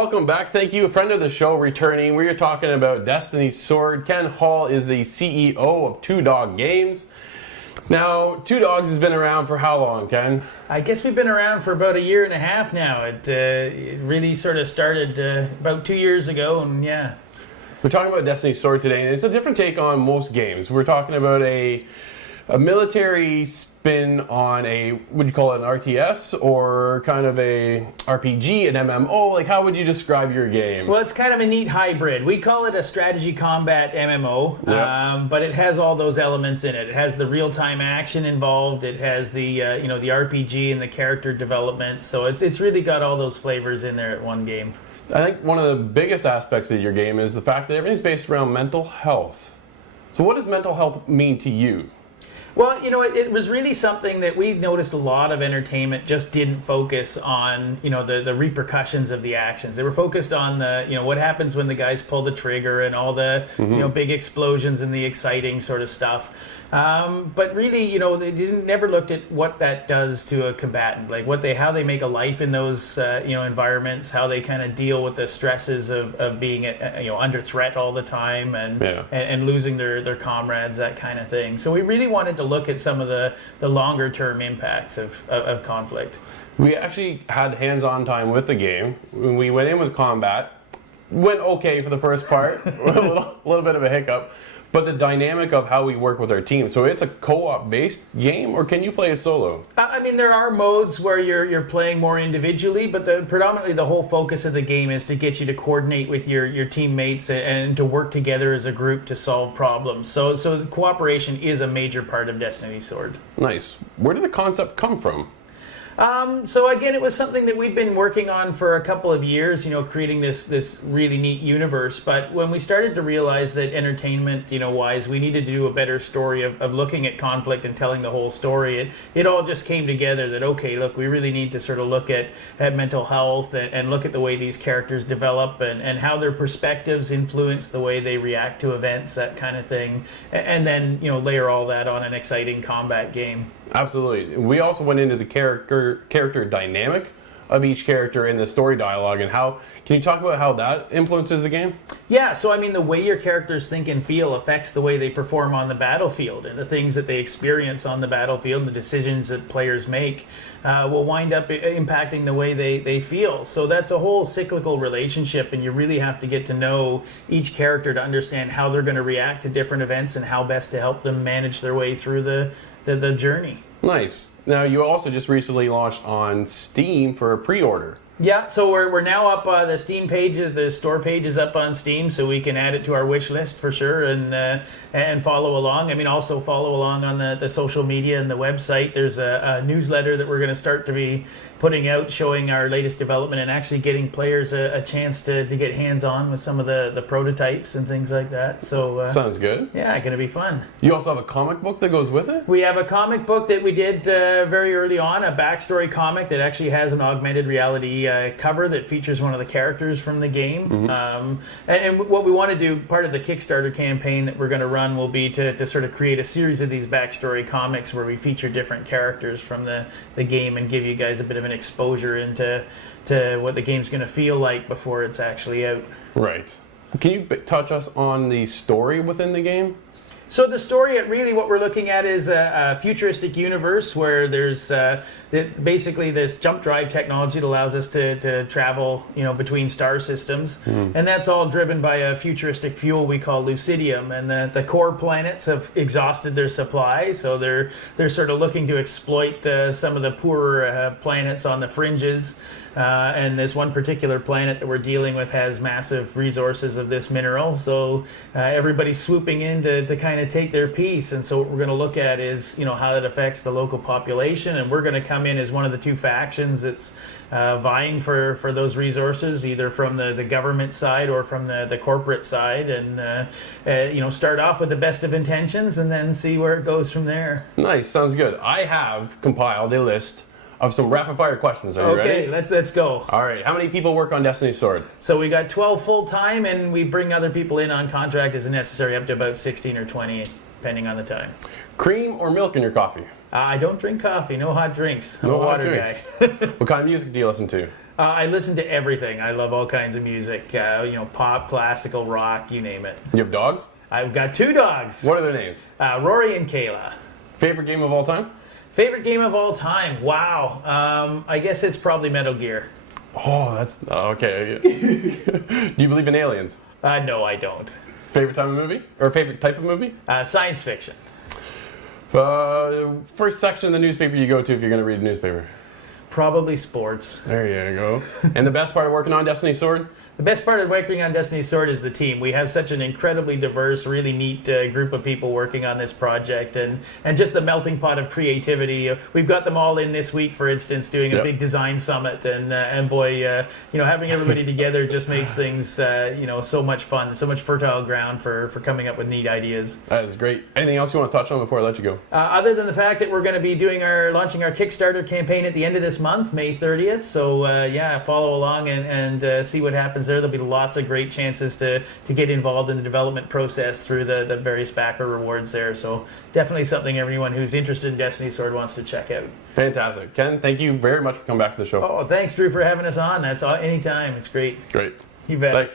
welcome back. Thank you. A friend of the show returning. We are talking about Destiny's Sword. Ken Hall is the CEO of Two Dog Games. Now, Two Dogs has been around for how long, Ken? I guess we've been around for about 1.5 years now. It really sort of started about 2 years ago, and yeah. We're talking about Destiny's Sword today, and it's a different take on most games. We're talking about a military spin on would you call it an RTS or kind of a RPG, an MMO? Like, how would you describe your game? Well, it's kind of a neat hybrid. We call it a strategy combat MMO, but it has all those elements in it. It has the real-time action involved. It has the the RPG and the character development. So it's really got all those flavors in there at one game. I think one of the biggest aspects of your game is the fact that everything's based around mental health. So what does mental health mean to you? Well, it was really something that we noticed a lot of entertainment just didn't focus on, the repercussions of the actions. They were focused on what happens when the guys pull the trigger and all the, big explosions and the exciting sort of stuff. But really, they never looked at what that does to a combatant, like how they make a life in those, environments, how they kind of deal with the stresses of being, under threat all the time and losing their comrades, that kind of thing. So we really wanted to look at some of the longer term impacts of conflict. We actually had hands-on time with the game. When we went in with combat, went okay for the first part, a little bit of a hiccup. But the dynamic of how we work with our team. So it's a co-op based game, or can you play it solo? I mean, there are modes where you're playing more individually, but predominantly the whole focus of the game is to get you to coordinate with your teammates and to work together as a group to solve problems. So cooperation is a major part of Destiny's Sword. Nice. Where did the concept come from? So again, it was something that we'd been working on for a couple of years, creating this really neat universe. But when we started to realize that entertainment, wise, we needed to do a better story of looking at conflict and telling the whole story, it all just came together that, okay, look, we really need to sort of look at mental health and look at the way these characters develop and how their perspectives influence the way they react to events, that kind of thing. And then, layer all that on an exciting combat game. Absolutely. We also went into the character dynamic of each character in the story dialogue, and can you talk about how that influences the game? Yeah, so I mean, the way your characters think and feel affects the way they perform on the battlefield, and the things that they experience on the battlefield and the decisions that players make will wind up impacting the way they feel. So that's a whole cyclical relationship, and you really have to get to know each character to understand how they're going to react to different events and how best to help them manage their way through the journey. Nice. Now, you also just recently launched on Steam for a pre-order. Yeah, so we're now up the Steam pages, the store page is up on Steam, so we can add it to our wish list for sure and follow along. I mean, also follow along on the social media and the website. There's a newsletter that we're going to start to be putting out, showing our latest development and actually getting players a chance to get hands-on with some of the prototypes and things like that. So sounds good. Yeah, going to be fun. You also have a comic book that goes with it? We have a comic book that we did very early on, a backstory comic that actually has an augmented reality cover that features one of the characters from the game. Mm-hmm. And what we want to do, part of the Kickstarter campaign that we're going to run will be to sort of create a series of these backstory comics where we feature different characters from the game and give you guys a bit of an exposure into what the game's going to feel like before it's actually out. Right. Can you touch us on the story within the game? So the story, really what we're looking at is a futuristic universe where there's basically this jump drive technology that allows us to travel, between star systems. Mm-hmm. And that's all driven by a futuristic fuel we call lucidium. And the core planets have exhausted their supply, so they're sort of looking to exploit some of the poorer planets on the fringes. And this one particular planet that we're dealing with has massive resources of this mineral, so everybody's swooping in to kind of take their piece. And so what we're going to look at is how it affects the local population, and we're going to come in as one of the two factions that's vying for those resources, either from the government side or from the corporate side, and start off with the best of intentions and then see where it goes from there. Nice, sounds good. I have compiled a list of some rapid fire questions. Are you ready? Okay, let's go. All right. How many people work on Destiny's Sword? So we got 12 full time, and we bring other people in on contract as necessary, up to about 16 or 20, depending on the time. Cream or milk in your coffee? I don't drink coffee. No hot drinks. I'm a water guy. What kind of music do you listen to? I listen to everything. I love all kinds of music. Pop, classical, rock, you name it. You have dogs? I've got 2 dogs. What are their names? Rory and Kayla. Favorite game of all time? Favorite game of all time? Wow. I guess it's probably Metal Gear. Oh, that's okay. Do you believe in aliens? No, I don't. Favorite time of movie? Or favorite type of movie? Science fiction. First section of the newspaper you go to if you're going to read a newspaper. Probably sports. There you go. And the best part of working on Destiny Sword? The best part of working on Destiny Sword is the team. We have such an incredibly diverse, really neat group of people working on this project, and just the melting pot of creativity. We've got them all in this week, for instance, doing a big design summit, and boy, having everybody together just makes things, so much fun, so much fertile ground for coming up with neat ideas. That is great. Anything else you want to touch on before I let you go? Other than the fact that we're going to be launching our Kickstarter campaign at the end of this month, May 30th. So follow along and see what happens. There'll be lots of great chances to get involved in the development process through the various backer rewards there. So definitely something everyone who's interested in Destiny Sword wants to check out. Fantastic. Ken, thank you very much for coming back to the show. Oh, thanks, Drew, for having us on. That's all, anytime. It's great. Great. You bet. Thanks.